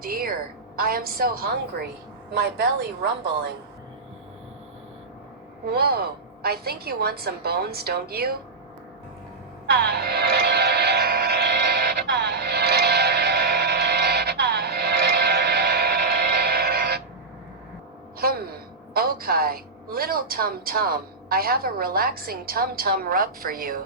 dear, I am so hungry, my belly rumbling. Whoa, I think you want some bones, don't you? Okay, little Tum Tum, I have a relaxing Tum Tum rub for you.